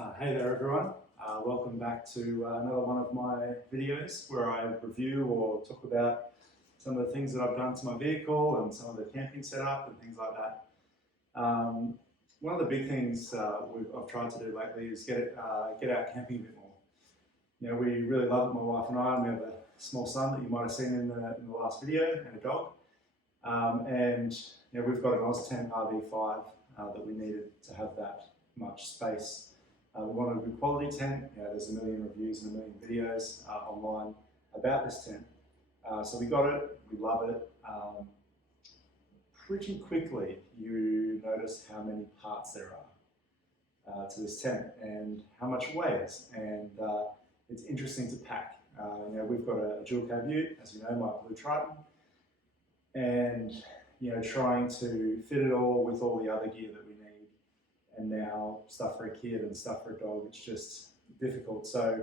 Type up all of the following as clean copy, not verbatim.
Hey there everyone, welcome back to another one of my videos where I review or talk about some of the things that I've done to my vehicle and some of the camping setup and things like that. One of the big things I've tried to do lately is get out camping a bit more. You know, we really love it, my wife and I, and we have a small son that you might have seen in the last video, and a dog. And you know, we've got an Oztent RV5 that we needed to have that much space. We wanted a good quality tent. You know, there's a million reviews and a million videos online about this tent. So we got it, we love it. Pretty quickly you notice how many parts there are to this tent and how much it weighs, and it's interesting to pack. You know, we've got a dual cab ute, as you know, my blue Triton, and you know, trying to fit it all with all the other gear that we need, and now stuff for a kid and stuff for a dog, it's just difficult. So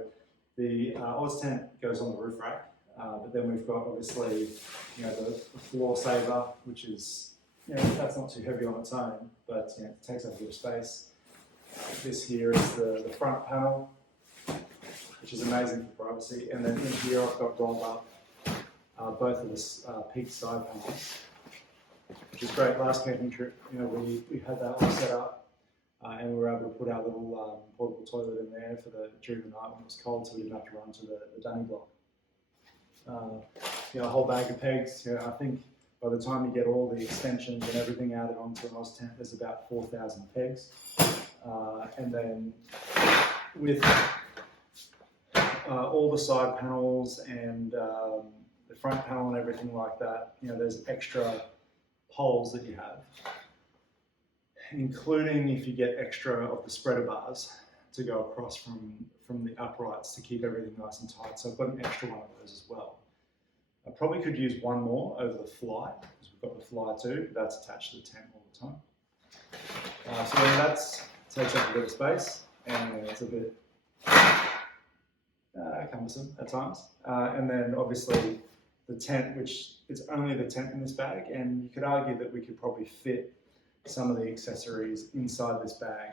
the Oztent goes on the roof rack, but then we've got obviously, you know, the floor saver, which is, you know, that's not too heavy on its own, but you know, it takes up a bit of space. This here is the front panel, which is amazing for privacy, and then in here I've got rolled up both of the peak side panels, which is great. Last camping trip, you know, we had that all set up. And we were able to put our little portable toilet in there during the night when it was cold, so we didn't have to run to the dunny block. You know, a whole bag of pegs. You know, I think by the time you get all the extensions and everything out onto an Oztent, there's about 4,000 pegs. And then with all the side panels and the front panel and everything like that, you know, there's extra poles that you have, including if you get extra of the spreader bars to go across from the uprights to keep everything nice and tight. So I've got an extra one of those as well. I probably could use one more over the fly, because we've got the fly too. That's attached to the tent all the time. So that takes up a bit of space, and it's a bit cumbersome at times. And then obviously the tent, which it's only the tent in this bag, and you could argue that we could probably fit some of the accessories inside this bag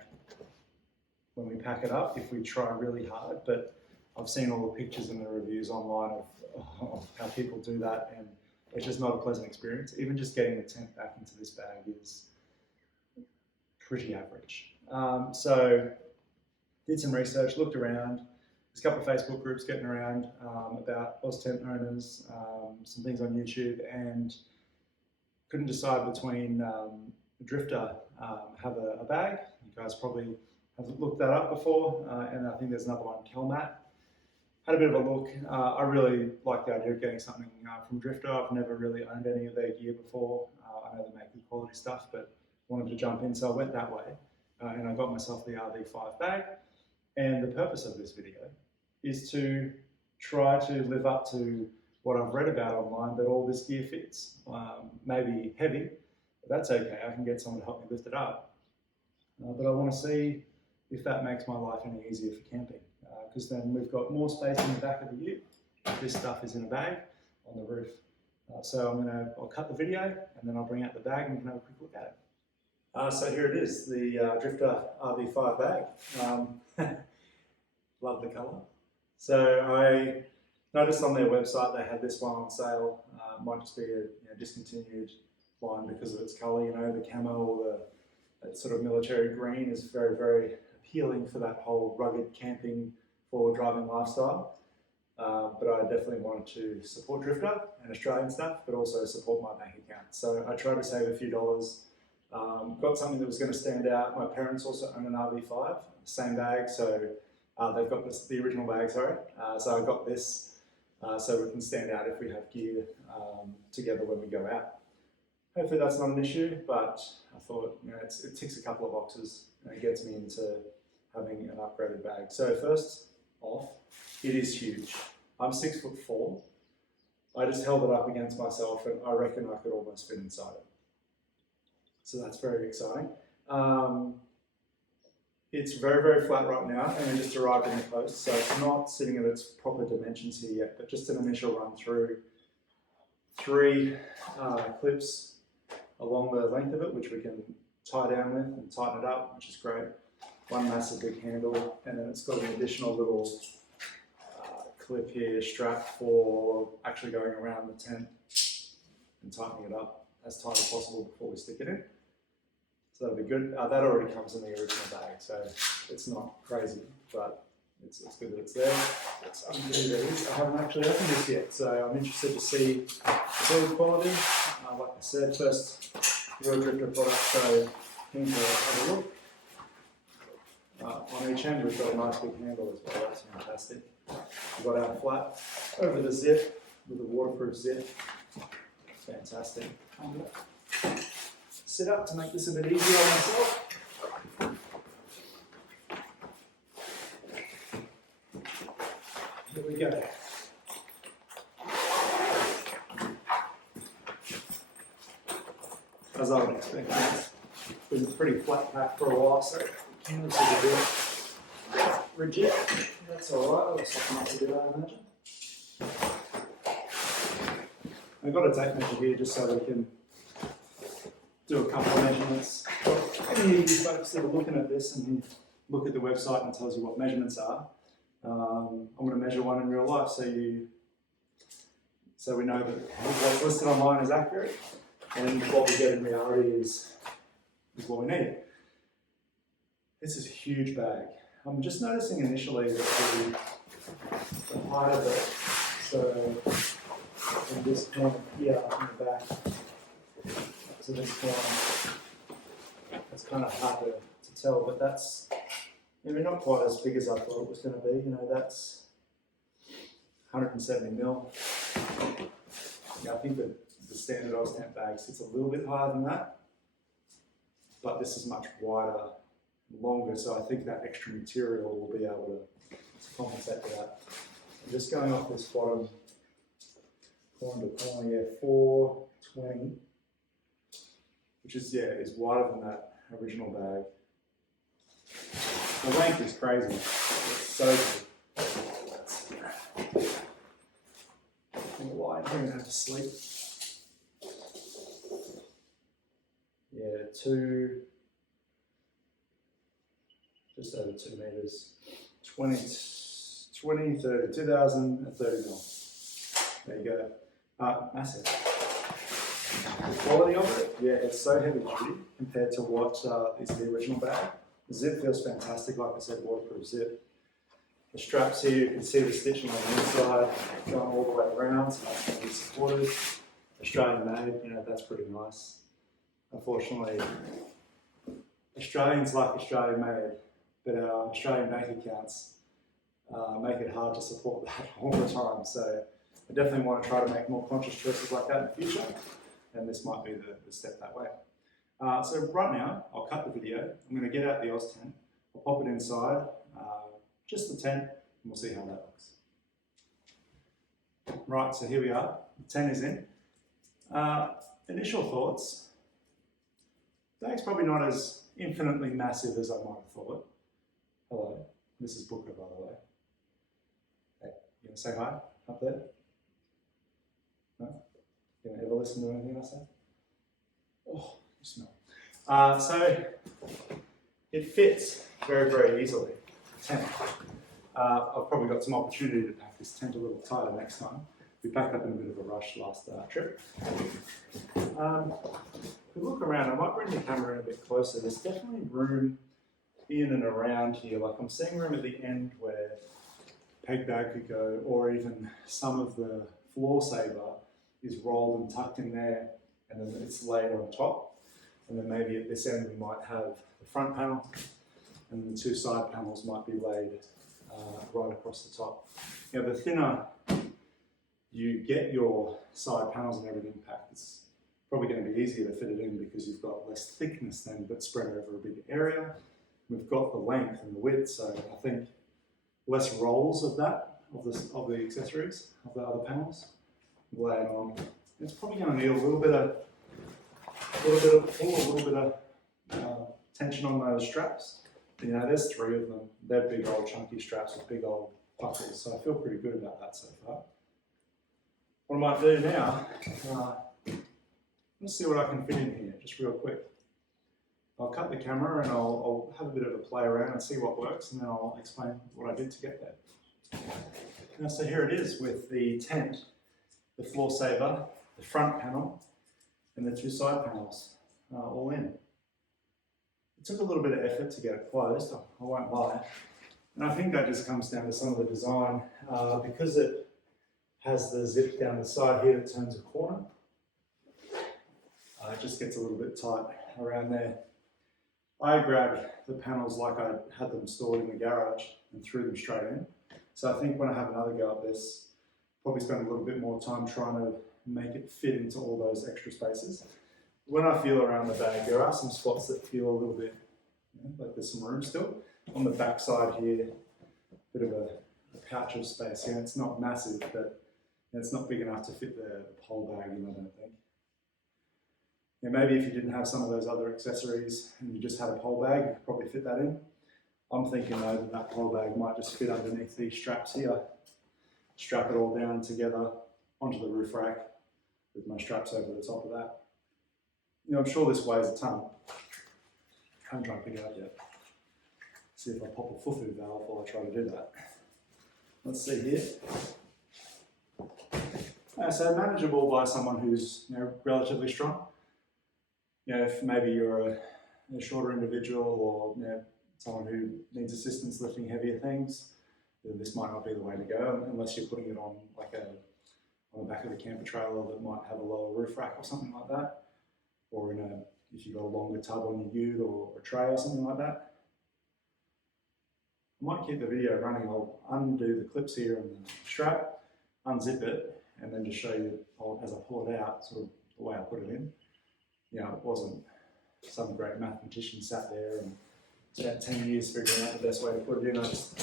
when we pack it up if we try really hard, but I've seen all the pictures and the reviews online of how people do that, and it's just not a pleasant experience. Even just getting the tent back into this bag is pretty average. So did some research, looked around. There's a couple of Facebook groups getting around about Oztent owners, some things on YouTube, and couldn't decide between DRIFTA have a bag. You guys probably have looked that up before, and I think there's another one, Kelmat. Had a bit of a look. I really like the idea of getting something from DRIFTA. I've never really owned any of their gear before. I know they make good quality stuff, but wanted to jump in, so I went that way, and I got myself the RV5 bag. And the purpose of this video is to try to live up to what I've read about online, that all this gear fits. Maybe heavy, but that's okay. I can get someone to help me lift it up. But I want to see if that makes my life any easier for camping, because then we've got more space in the back of the ute. This stuff is in a bag on the roof. So I'll cut the video and then I'll bring out the bag and we can have a quick look at it. So here it is, the DRIFTA RV5 bag. Love the colour. So I noticed on their website they had this one on sale. Might just be a discontinued line because of its colour. You know, the camo or that sort of military green is very, very appealing for that whole rugged camping, forward driving lifestyle. But I definitely wanted to support DRIFTA and Australian stuff, but also support my bank account. So I tried to save a few dollars. Got something that was going to stand out. My parents also own an RV5, same bag, so they've got the original bag, sorry. So I got this so we can stand out if we have gear together when we go out. Hopefully that's not an issue, but I thought, you know, it ticks a couple of boxes and it gets me into having an upgraded bag. So first off, it is huge. I'm 6'4". I just held it up against myself and I reckon I could almost fit inside it. So that's very exciting. It's very, very flat right now, and we just arrived in the post, so it's not sitting at its proper dimensions here yet, but just an initial run through. 3 clips along the length of it, which we can tie down with and tighten it up, which is great. one massive big handle, and then it's got an additional little clip here, strap for actually going around the tent and tightening it up as tight as possible before we stick it in. So that'll be good. That already comes in the original bag, so it's not crazy, but it's good that it's there. Let's undo these. I haven't actually opened this yet, so I'm interested to see the build quality. Like I said, first real DRIFTA product, so keen to have a look. On each end we've got a nice big handle as well, that's fantastic. We've got our flat over the zip with a waterproof zip. Fantastic. I'm going to sit up to make this a bit easier on myself. Here we go. As I would expect, it's been a pretty flat pack for a while, so canvas is a bit rigid. That's alright, I'll soften up a bit, I imagine. I've got a tape measure here just so we can do a couple of measurements. For any of you folks that are looking at this and look at the website and it tells you what measurements are, I'm going to measure one in real life so we know that what's listed online is accurate and what we get in reality is what we need. This is a huge bag. I'm just noticing initially that the height of it, so from this point here in the back to this point, it's kind of hard to tell, but that's maybe not quite as big as I thought it was going to be. You know, that's 170 mil. Yeah, I think that the standard Oztent bag sits a little bit higher than that, but this is much wider, longer, so I think that extra material will be able to compensate for that. I'm just going off this bottom corner to corner, yeah, 420, which is, yeah, is wider than that original bag. The length is crazy. It's so good. I'm going to have to sleep. Yeah, just over 2 meters. 2030 mil. There you go. Massive. The quality of it, yeah, it's so heavy duty compared to what is the original bag. The zip feels fantastic, like I said, waterproof zip. The straps here, you can see the stitching on the inside, going all the way around, so that's going to be supported. Australian made, you know, that's pretty nice. Unfortunately, Australians like Australian made, but our Australian bank accounts make it hard to support that all the time. So I definitely want to try to make more conscious choices like that in the future, and this might be the step that way. So right now, I'll cut the video. I'm going to get out the Oztent, I'll pop it inside, just the tent, and we'll see how that looks. Right, so here we are. The tent is in. Initial thoughts. The bag's probably not as infinitely massive as I might have thought. Hello, this is Booker, by the way. Hey, you want to say hi up there? No? You don't ever listen to anything I say? Oh, you smell. So it fits very, very easily. Tent. I've probably got some opportunity to pack this tent a little tighter next time. We packed up in a bit of a rush last trip. If we look around, I might bring the camera in a bit closer. There's definitely room in and around here. Like I'm seeing room at the end where peg bag could go, or even some of the floor saver is rolled and tucked in there, and then it's laid on top. And then maybe at this end we might have the front panel, and the two side panels might be laid right across the top. You know, the thinner you get your side panels and everything packed, it's probably going to be easier to fit it in because you've got less thickness then, but spread over a big area. We've got the length and the width, so I think less rolls of that, of the accessories, of the other panels, lay it on. It's probably going to need a little bit of pull, a little bit of tension on those straps. You know, there's 3 of them. They're big old chunky straps with big old buckles, so I feel pretty good about that so far. What I might do now, let's see what I can fit in here, just real quick. I'll cut the camera and I'll have a bit of a play around and see what works, and then I'll explain what I did to get there. Now, so here it is with the tent, the floor saver, the front panel, and the two side panels all in. It took a little bit of effort to get it closed, I won't lie. And I think that just comes down to some of the design. Because it has the zip down the side here that turns a corner, it just gets a little bit tight around there. I grabbed the panels like I had them stored in the garage and threw them straight in. So I think when I have another go at this, probably spend a little bit more time trying to make it fit into all those extra spaces. When I feel around the bag, there are some spots that feel a little bit, like there's some room still. On the back side here, a bit of a pouch of space. It's not massive, but it's not big enough to fit the pole bag in, I don't think. Maybe if you didn't have some of those other accessories and you just had a pole bag, you could probably fit that in. I'm thinking though that that pole bag might just fit underneath these straps here. Strap it all down together onto the roof rack with my straps over the top of that. I'm sure this weighs a ton. I haven't tried to pick it up yet. See if I pop a fufu valve while I try to do that. Let's see here. So manageable by someone who's relatively strong. If maybe you're a shorter individual or someone who needs assistance lifting heavier things, then this might not be the way to go unless you're putting it on on the back of a camper trailer that might have a lower roof rack or something like that, or if you've got a longer tub on your ute or a tray or something like that. I might keep the video running. I'll undo the clips here and the strap, unzip it, and then just show you as I pull it out, sort of the way I put it in. It wasn't some great mathematician sat there and spent 10 years figuring out the best way to put it in. I just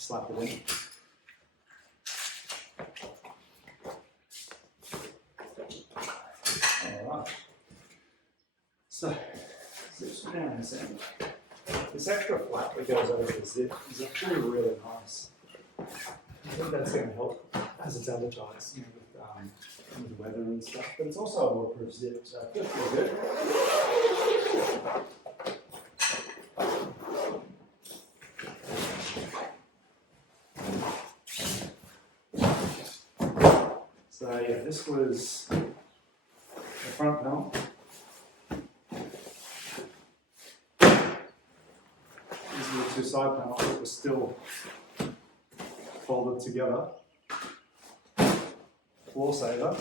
slapped it in. Alright. So, zips down this end. This extra flap that goes over the zip is actually really nice. I think that's going to help as it's advertised with the weather and stuff, but it's also a waterproof zip, so it feels pretty good. So yeah, this was the front panel. These are the two side panels that were still folded together. Floor saver,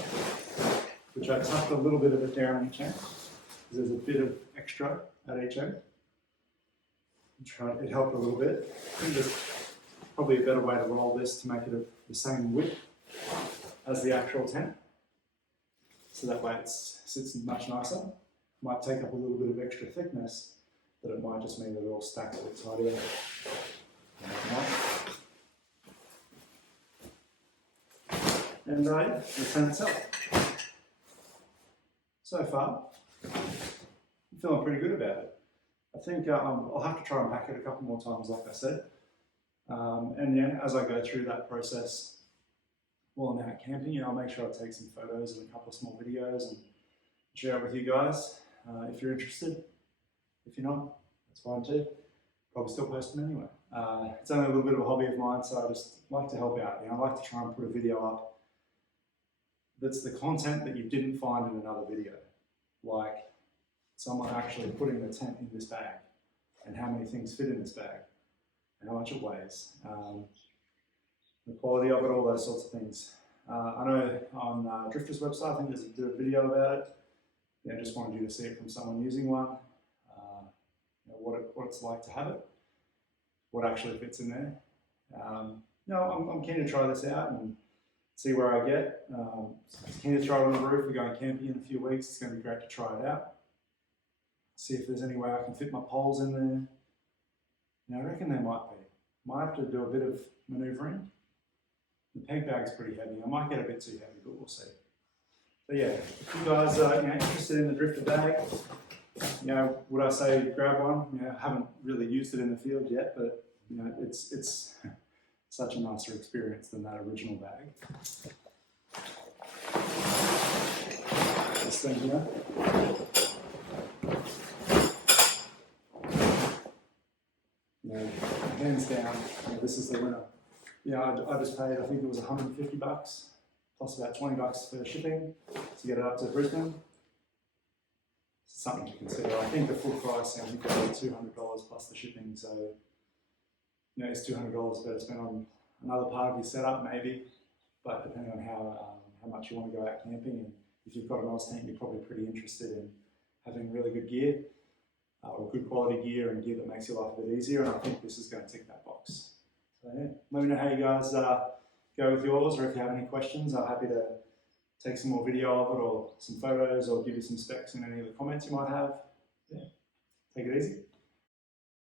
which I tucked a little bit of it down each end, because there's a bit of extra at each end. It helped a little bit. I think there's probably a better way to roll this to make it the same width as the actual tent, so that way it sits much nicer. Might take up a little bit of extra thickness, but it might just mean that it all stacks a bit tidier. And the tent itself. So far, I'm feeling pretty good about it. I think I'll have to try and pack it a couple more times, like I said. And yeah, as I go through that process while I'm out camping, I'll make sure I take some photos and a couple of small videos and share it with you guys if you're interested. If you're not, that's fine too. Probably still post them anyway. It's only a little bit of a hobby of mine, so I just like to help out. I like to try and put a video up that's the content that you didn't find in another video, like someone actually putting the tent in this bag and how many things fit in this bag and how much it weighs, the quality of it, all those sorts of things. I know on DRIFTA's website, I think there's a video about it. I just wanted you to see it from someone using one, what it's like to have it, what actually fits in there. I'm keen to try this out and see where I get. Keen to try it on the roof. We're going camping in a few weeks. It's going to be great to try it out. See if there's any way I can fit my poles in there. I reckon there might be. Might have to do a bit of manoeuvring. The peg bag's pretty heavy. I might get a bit too heavy, but we'll see. But yeah, if you guys are interested in the DRIFTA bag, would I say grab one? I haven't really used it in the field yet, but it's such a nicer experience than that original bag. This thing here. Hands down, this is the winner. I just paid, I think it was $150 plus about $20 for shipping to get it up to Brisbane. Something to consider. I think the full price, I think it's $200 plus the shipping, so it's $200 better spent on another part of your setup maybe, but depending on how much you want to go out camping, and if you've got an Oz tent, you're probably pretty interested in having really good gear, or good quality gear and gear that makes your life a bit easier, and I think this is going to tick that box. So yeah, let me know how you guys go with yours, or if you have any questions, I'm happy to take some more video of it or some photos or give you some specs in any of the comments you might have. Yeah, take it easy.